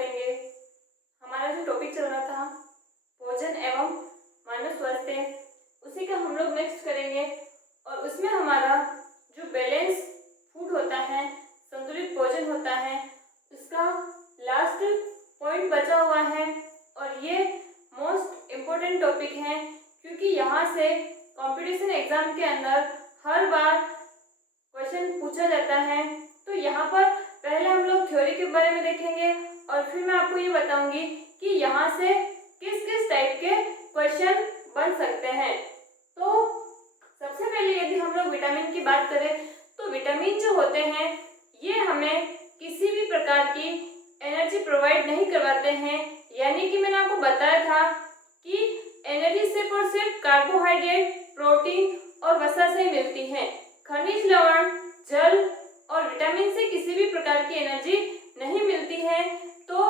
करेंगे। हमारा जो टॉपिक चल रहा था भोजन एवं मानव स्वास्थ्य, उसी का हम लोग नेक्स्ट करेंगे। और उसमें हमारा जो बैलेंस फूड होता है, संतुलित भोजन होता है, उसका लास्ट पॉइंट बचा हुआ है। और ये मोस्ट इम्पोर्टेंट टॉपिक है, क्योंकि यहाँ से कंपटीशन एग्जाम के अंदर हर बार क्वेश्चन पूछा जाता है। तो यहाँ पर पहले हम लोग थ्योरी के बारे में देखेंगे और फिर मैं आपको ये बताऊंगी कि यहाँ से किस किस टाइप के क्वेश्चन बन सकते हैं। तो सबसे पहले यदि हम लोग विटामिन की बात करें तो विटामिन जो होते हैं ये हमें किसी भी प्रकार की एनर्जी प्रोवाइड नहीं करवाते हैं। यानी कि मैंने आपको बताया था कि एनर्जी सिर्फ और सिर्फ कार्बोहाइड्रेट, प्रोटीन और वसा से मिलती है। खनिज लवण, जल और विटामिन से किसी भी प्रकार की एनर्जी नहीं मिलती है। तो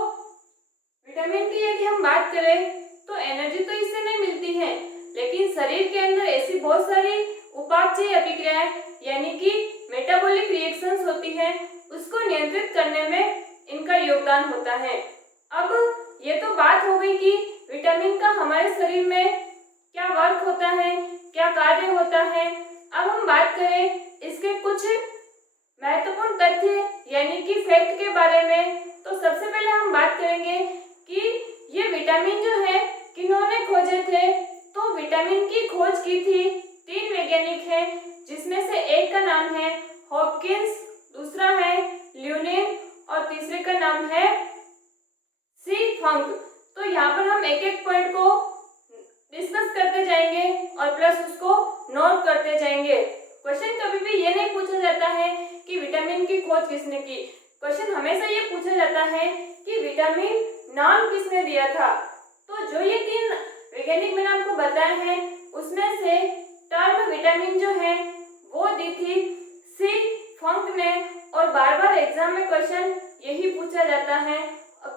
विटामिन की यदि हम बात करें तो एनर्जी तो इससे नहीं मिलती है, लेकिन शरीर के अंदर ऐसी बहुत सारी उपापचयी अभिक्रियाएं यानी कि मेटाबॉलिक रिएक्शंस होती है, उसको नियंत्रित करने में इनका योगदान होता है। अब ये तो बात हो गई कि विटामिन का हमारे शरीर में क्या वर्क होता है, क्या कार्य होता है। अब हम बात करें इसके कुछ महत्वपूर्ण तथ्य यानी कि फैक्ट के बारे में, तो सबसे पहले हम बात करेंगे कि ये विटामिन जो है किन्होंने खोजे थे। तो विटामिन की खोज की थी 3 वैज्ञानिक हैं, जिसमें से एक का नाम है हॉपकिंस, दूसरा है ल्यूनेन और तीसरे का नाम है सी फंक। तो यहाँ पर हम एक एक पॉइंट को डिस्कस करते जाएंगे और प्लस उसको नोट करते जाएंगे। क्वेश्चन कभी भी ये नहीं पूछा जाता है कि विटामिन की खोज किसने की, क्वेश्चन हमेशा ये पूछा जाता है कि विटामिन नाम किसने दिया था। तो जो ये 3 वैज्ञानिक मैंने आपको बताए हैं उसमें से टर्म विटामिन जो है वो दी थी सी फंक ने। और बार बार एग्जाम में क्वेश्चन यही पूछा जाता है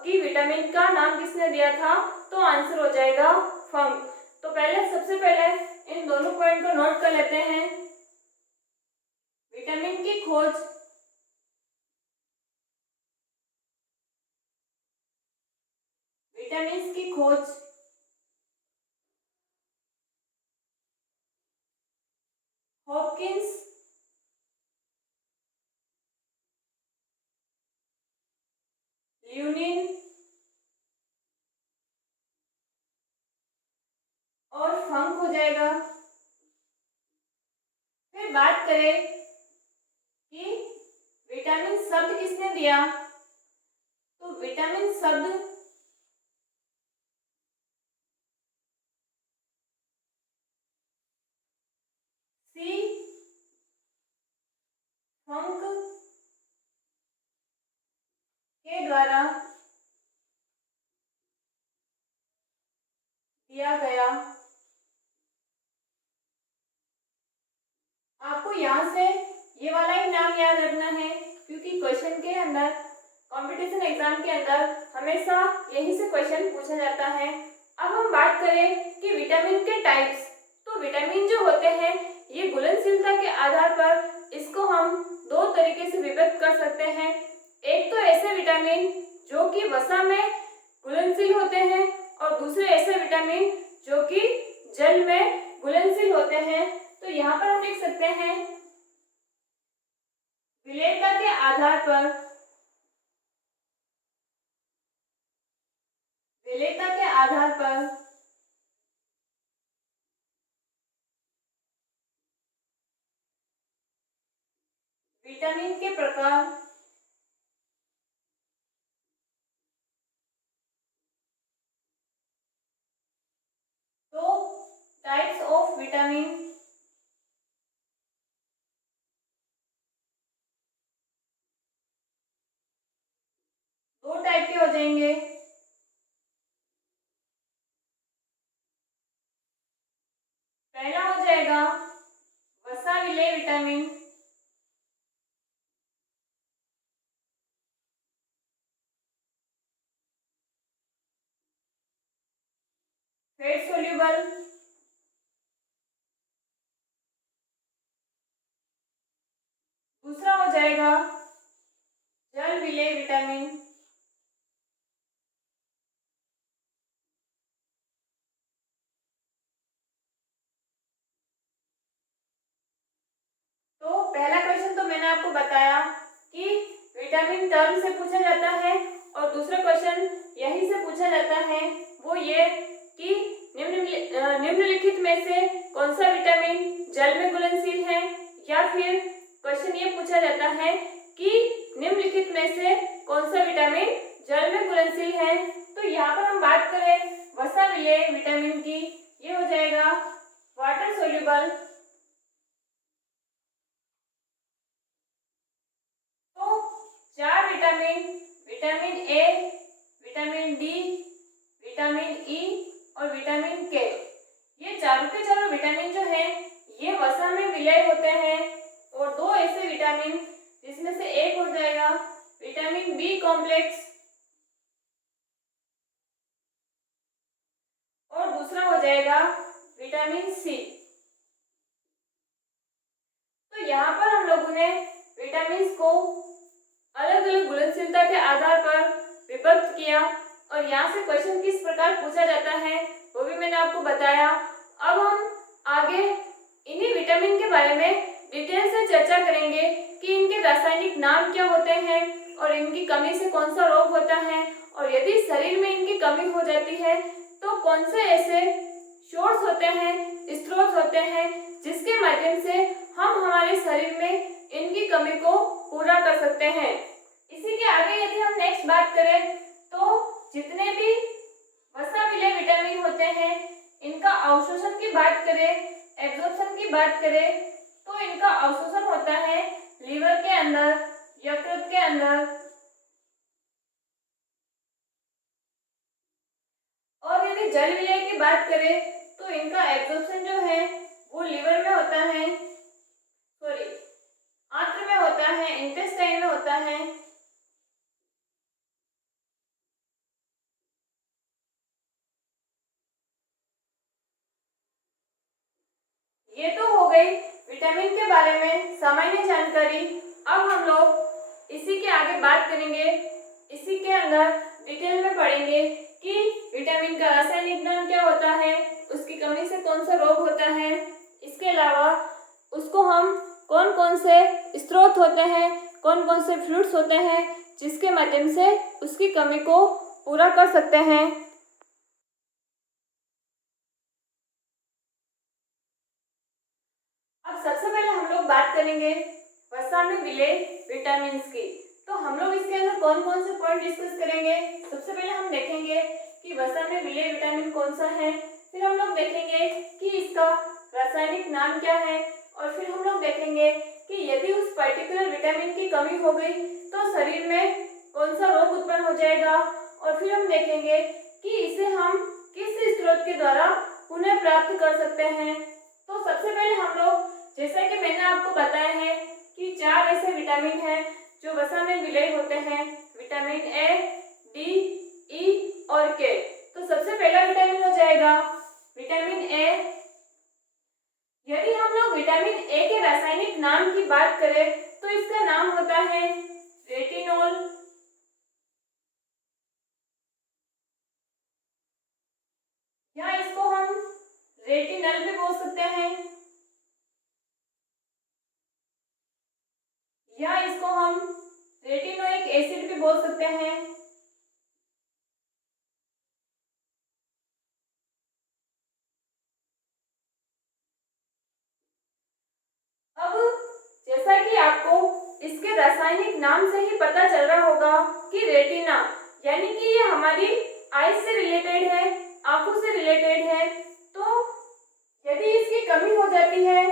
कि विटामिन का नाम किसने दिया था, तो आंसर हो जाएगा फंक। तो पहले सबसे पहले इन दोनों पॉइंट को नोट कर लेते हैं। विटामिन की खोज विटामिन की खोज हॉपकिंस, ल्यूनेन और फंक हो जाएगा। फिर बात करें कि विटामिन शब्द किसने दिया, तो विटामिन शब्द सी फंक के द्वारा दिया गया। आपको यहाँ से ये वाला ही नाम याद रखना है, क्योंकि क्वेश्चन के अंदर कंपटीशन एग्जाम के अंदर हमेशा यही से क्वेश्चन पूछा जाता है। अब हम बात करें कि विटामिन के टाइप्स, तो विटामिन जो होते हैं ये घुलनशीलता के आधार पर इसको हम 2 तरीके से विभक्त कर सकते हैं। एक तो ऐसे विटामिन जो कि वसा में घुलनशील होते हैं और दूसरे ऐसे विटामिन जो कि जल में घुलनशील होते हैं। तो यहाँ पर हम लिख सकते हैं विलेयता के आधार पर विटामिन के प्रकार तो टाइप्स ऑफ विटामिन, दो टाइप के हो जाएंगे। पहला हो जाएगा वसा विलेय विटामिन, फैट सोल्यूबल, दूसरा हो जाएगा जल विलेय विटामिन। पहला क्वेश्चन तो मैंने आपको बताया कि विटामिन टर्म से पूछा जाता है, और दूसरा क्वेश्चन यही से पूछा जाता है वो ये कि निम्नलिखित में से कौन सा विटामिन जल में घुलनशील है, या फिर क्वेश्चन ये पूछा जाता है कि निम्नलिखित में से कौन सा विटामिन जल में घुलनशील है। तो यहाँ पर हम बात करें वसा विलेय विटामिन की, ये हो जाएगा वाटर सोल्यूबल। तो चार vitamin, vitamin A, vitamin D, vitamin E और विटामिन के, ये चारों के चारों विटामिन जो है ये वसा में विलय होते हैं। और दो ऐसे विटामिन जिसमें से एक हो जाएगा विटामिन बी कॉम्प्लेक्स और दूसरा हो जाएगा विटामिन सी। तो यहाँ पर हम लोगों ने विटामिन को अलग अलग घुलनशीलता के आधार पर विभक्त किया, और यहाँ से क्वेश्चन किस प्रकार पूछा जाता है वो भी मैंने आपको बताया। अब हम आगे इन्हीं विटामिन के बारे में डिटेल से चर्चा करेंगे कि इनके रासायनिक नाम क्या होते हैं और इनकी कमी से कौन सा रोग होता है, और यदि शरीर में इनकी कमी हो जाती है तो कौन से ऐसे सोर्स होते हैं, स्रोत होते हैं जिसके माध्यम से हम हमारे शरीर में इनकी कमी को पूरा कर सकते हैं। इसी के आगे यदि हम नेक्स्ट बात करें तो जितने भी वसा विलेय विटामिन होते हैं इनका अवशोषण की बात करें, एब्जॉर्प्शन की बात करें, तो इनका अवशोषण होता है लीवर के अंदर, यकृत के अंदर, और यदि जल विलेय की बात करें तो इनका एब्जॉर्प्शन जो है वो लीवर में होता है, सॉरी आंत्र में होता है, इंटेस्टाइन में होता है। ये तो हो गई विटामिन के बारे में सामान्य जानकारी। अब हम लोग इसी के आगे बात करेंगे, इसी के अंदर डिटेल में पढ़ेंगे कि विटामिन का रासायनिक नाम क्या होता है, उसकी कमी से कौन सा रोग होता है, इसके अलावा उसको हम कौन कौन से स्रोत होते हैं, कौन कौन से फ्रूट्स होते हैं जिसके माध्यम से उसकी कमी को पूरा कर सकते हैं। अब सबसे पहले हम लोग बात करेंगे वसा में विलेय विटामिन की। तो हम लोग इसके अंदर कौन कौन से पॉइंट डिस्कस करेंगे। सबसे पहले हम देखेंगे कि वसा में विलेय विटामिन कौन सा है, फिर हम लोग देखेंगे कि इसका रासायनिक नाम क्या है, और फिर हम लोग देखेंगे कि यदि उस पर्टिकुलर विटामिन की कमी हो गई तो शरीर में कौन सा रोग उत्पन्न हो जाएगा, और फिर हम देखेंगे कि इसे हम किस स्रोत के द्वारा पुनः प्राप्त कर सकते हैं। तो सबसे पहले हम लोग, जैसा कि मैंने आपको बताया है कि चार ऐसे विटामिन हैं जो वसा में विलय होते हैं, विटामिन ए, डी, ई और के। तो सबसे पहला विटामिन हो जाएगा विटामिन ए। यदि हम लोग विटामिन ए के रासायनिक नाम की बात करें तो इसका नाम होता है रेटिनॉल, या इसको हम रेटिनल भी बोल सकते हैं, या इसको हम रेटिनोइक एसिड भी बोल सकते हैं। अब जैसा कि आपको इसके रासायनिक नाम से ही पता चल रहा होगा कि रेटिना यानी कि ये हमारी आईज से रिलेटेड है, आंखों से रिलेटेड है। तो यदि इसकी कमी हो जाती है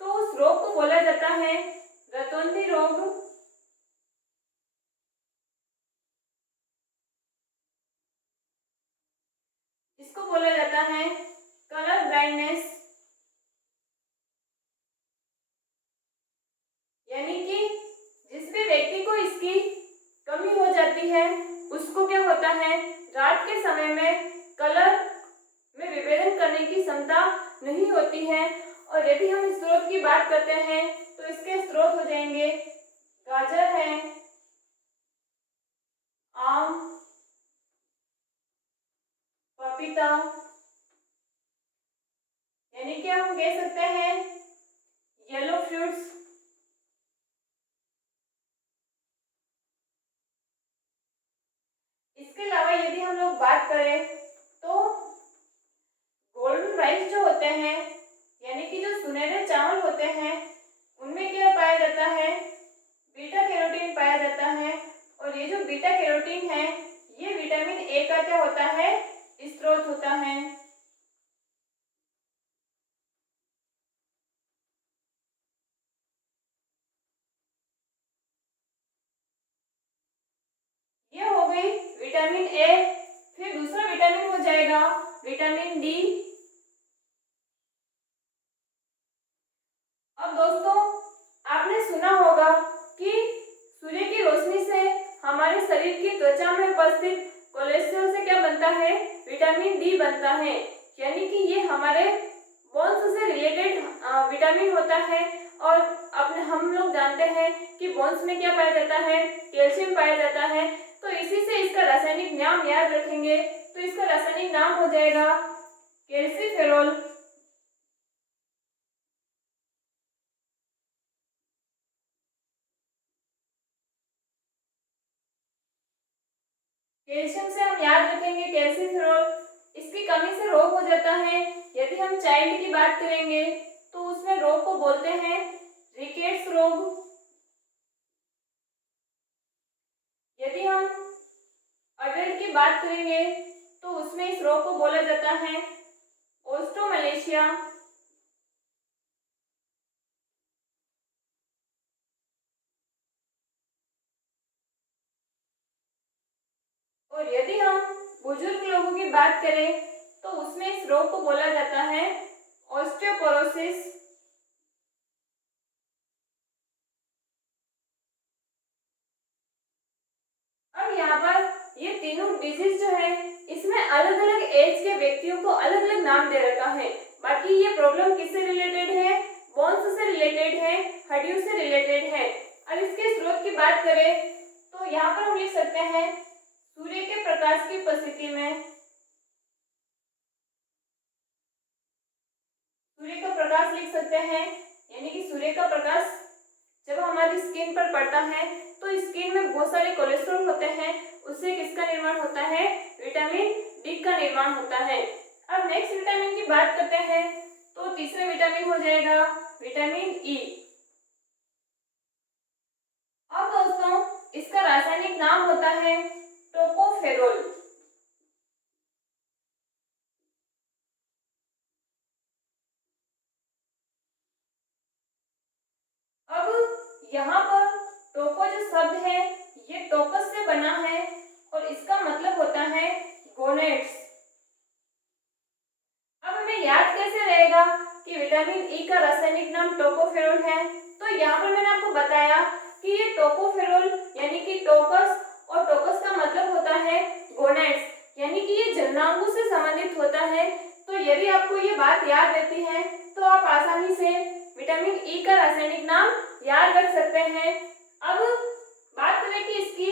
तो उस रोग को बोला जाता है रतौंधी रोग। इसको बोला जाता है कलर ब्लाइंडनेस, यानी कि जिस भी व्यक्ति को इसकी कमी हो जाती है उसको क्या होता है, रात के समय में कलर में विभेदन करने की क्षमता नहीं होती है। और यदि हम स्रोत की बात करते हैं तो इसके स्रोत हो जाएंगे गाजर है, आम, पपीता, यानी कि हम कह सकते हैं येलो फ्रूट्स, इसके अलावा यदि हम लोग बात करें तो गोल्डन राइस जो होते हैं यानी कि जो सुनहरे चावल होते हैं उनमें क्या पाया जाता है, बीटा कैरोटीन पाया जाता है। और ये जो बीटा कैरोटीन है ये विटामिन ए का क्या होता है, स्रोत होता है। ये हो गई विटामिन ए। फिर दूसरा विटामिन हो जाएगा विटामिन डी। अब दोस्तों आपने सुना होगा कि सूर्य की रोशनी से हमारे शरीर की त्वचा में उपस्थित कोलेस्ट्रॉल से क्या बनता है, विटामिन डी बनता है। यानी कि ये हमारे बोन्स से रिलेटेड विटामिन होता है। और अपने हम लोग जानते हैं कि बोन्स में क्या पाया जाता है, कैल्शियम पाया जाता है। तो इसी से इसका रासायनिक नाम याद रखेंगे तो इसका रासायनिक नाम हो जाएगा कैल्सीफेरॉल। कैल्शियम से हम याद रखेंगे कैल्सीफेरॉल। इसकी कमी से रोग हो जाता है। यदि हम चाइल्ड की बात करेंगे तो उसमें रोग को बोलते हैं रिकेट्स रोग। यदि हम अडल्ट की बात करेंगे तो उसमें इस रोग को बोला जाता है ओस्टोमलेशिया। और यदि हम बुजुर्ग लोगों की बात करें तो उसमें इस रोग को बोला जाता है ऑस्टियोपोरोसिस। अब यहाँ पर ये तीनों डिजीज जो है इसमें अलग अलग एज के व्यक्तियों को अलग अलग नाम दे रखा है। बाकी ये प्रॉब्लम किससे रिलेटेड है, बोन्स से रिलेटेड है, हड्डियों से रिलेटेड है। अब इसके स्रोत की बात करें तो यहाँ पर हम लिख सकते हैं सूर्य के प्रकाश की उपस्थिति में। सूर्य का प्रकाश लिख सकते हैं यानी कि सूर्य का प्रकाश जब हमारी स्किन पर पड़ता है तो स्किन में बहुत सारे कोलेस्ट्रॉल होते हैं, उससे किसका निर्माण होता है, विटामिन डी का निर्माण होता है। अब नेक्स्ट विटामिन की बात करते हैं तो तीसरा विटामिन हो जाएगा विटामिन ई। अब दोस्तों इसका रासायनिक नाम होता है टोकोफेरोल। अब यहाँ पर टोको जो शब्द है ये टोकस से बना है और इसका मतलब होता है गोनेट्स। अब हमें याद कैसे रहेगा कि विटामिन ई का रासायनिक नाम टोकोफेरोल है। तो यहाँ पर मैंने आपको बताया कि ये टोकोफेरोल यानी कि टोकस, और टोकस का मतलब होता है गोनेट्स यानी कि ये जननांगों से संबंधित होता है। तो यदि आपको ये बात याद रहती है तो आप आसानी से विटामिन ई का रासायनिक नाम याद रख सकते हैं। अब बात करें कि इसकी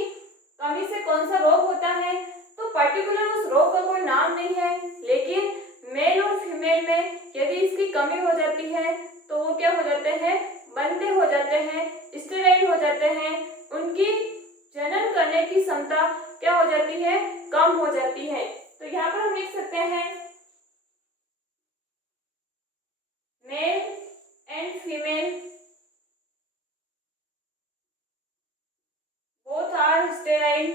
कमी से कौन सा रोग होता है तो पर्टिकुलर उस रोग का कोई नाम नहीं है, लेकिन मेल और फीमेल में यदि इसकी कमी हो जाती है तो वो क्या हो जाते हैं, बंदे हो जाते हैं, स्टेराइल हो जाते हैं, उनकी जनन करने की क्षमता क्या हो जाती है, कम हो जाती है। तो यहाँ पर हम लिख सकते हैं male and female both are sterile.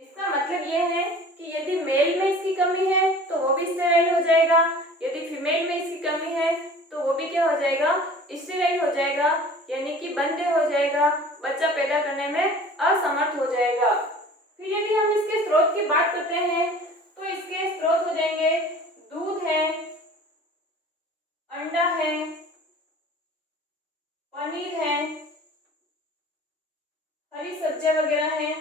इसका मतलब ये है कि यदि मेल में इसकी कमी है तो वो भी स्टेराइल हो जाएगा, यदि फीमेल में इसकी कमी है तो वो भी क्या हो जाएगा, स्टेराइल हो जाएगा यानी कि बंदे हो जाएगा, बच्चा पैदा करने में असमर्थ हो जाएगा। फिर यदि हम इसके स्रोत की बात करते हैं तो इसके स्रोत हो जाएंगे दूध है, अंडा है, पनीर है, हरी सब्जियां वगैरह हैं।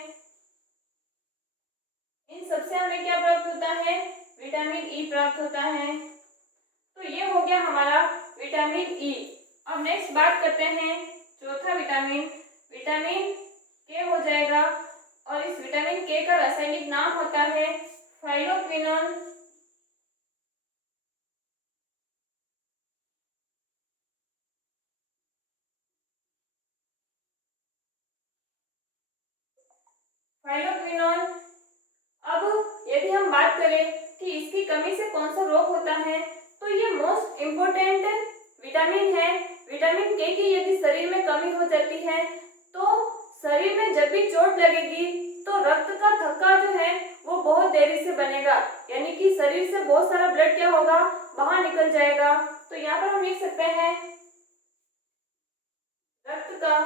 इन सबसे हमें क्या प्राप्त होता है, विटामिन ई प्राप्त होता है। तो ये हो गया हमारा विटामिन ई। अब नेक्स्ट बात करते हैं चौथा विटामिन, विटामिन के हो जाएगा। और इस विटामिन के का रासायनिक नाम होता है फाइलोक्विनोन। फाइलोक्विनोन। अब यदि हम बात करें कि इसकी कमी से कौन सा रोग होता है, तो ये मोस्ट इम्पोर्टेंट विटामिन है। विटामिन के की यदि शरीर में कमी हो जाती है तो शरीर में जब भी चोट लगेगी तो रक्त का थक्का जो है वो बहुत देरी से बनेगा, यानी कि शरीर से बहुत सारा ब्लड क्या होगा, बाहर निकल जाएगा। तो यहाँ पर हम लिख सकते हैं रक्त का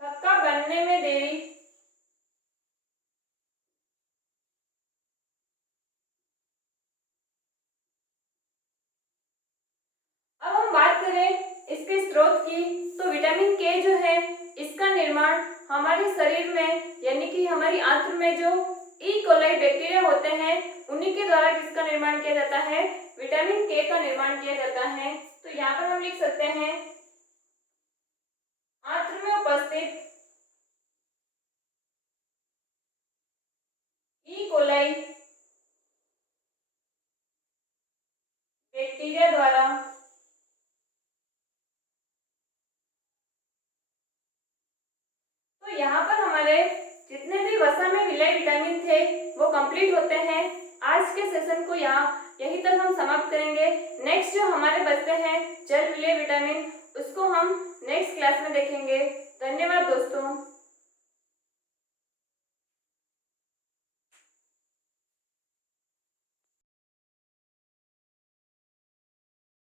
थक्का बनने में देरी। अब हम बात करें इसके स्रोत की, तो विटामिन के जो है इसका निर्माण हमारे शरीर में यानी कि हमारी आंत्र में जो ई कोलाई बैक्टीरिया होते हैं उन्हीं के द्वारा किसका निर्माण किया जाता है, विटामिन के का निर्माण किया जाता है। तो यहाँ पर हम लिख सकते हैं आंत्र में उपस्थित ई कोलाई बैक्टीरिया द्वारा तो यहाँ पर हमारे जितने भी वसा में विलय विटामिन थे वो कंप्लीट होते हैं। आज के सेशन को यहीं तक हम समाप्त करेंगे। नेक्स्ट जो हमारे बचते हैं जल विलय विटामिन, उसको हम नेक्स्ट क्लास में देखेंगे। धन्यवाद दोस्तों।